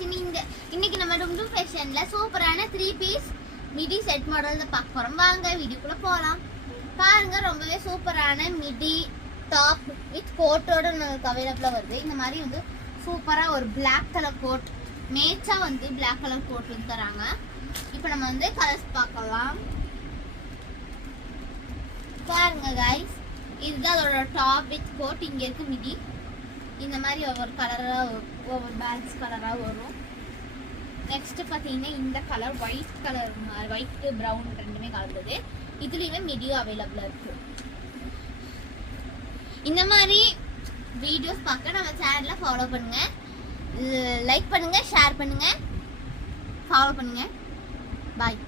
Guys இன்னைக்கு நம்ம டும்டும் ஃபேஷன்ல சூப்பரான 3 பீஸ் மிடி செட் மாடல்ல பார்க்க போறோம். வாங்க வீடியோக்குள்ள போலாம். பாருங்க ரொம்பவே சூப்பரான மிடி டாப் வித் கோட்டோட நமக்கு அவைலபிளா வருது. இந்த மாதிரி வந்து சூப்பரா ஒரு Black கலர் கோட் மேட்சா வந்து Black கலர் கோட் வந்து தராங்க. இப்போ நம்ம வந்து கலர்ஸ் பார்க்கலாம். பாருங்க गाइस இதுதான் அதோட டாப் வித் கோட். இங்க இருக்கு மிடி. இந்த மாதிரி ஒவ்வொரு கலரா ஒவ்வொரு பேட்ச் கலரா வரும். நெக்ஸ்ட் பாத்தீங்கன்னா இந்த colour white colour white brown ரெண்டுமே கலந்தது. இதுலயுமே மிடியோ அவைலபிளா இருக்கு. இந்த மாதிரி வீடியோஸ் பார்க்க நம்ம சேனலை ஃபாலோ பண்ணுங்க, லைக் பண்ணுங்க, ஷேர் பண்ணுங்க, ஃபாலோ பண்ணுங்க. பாய்.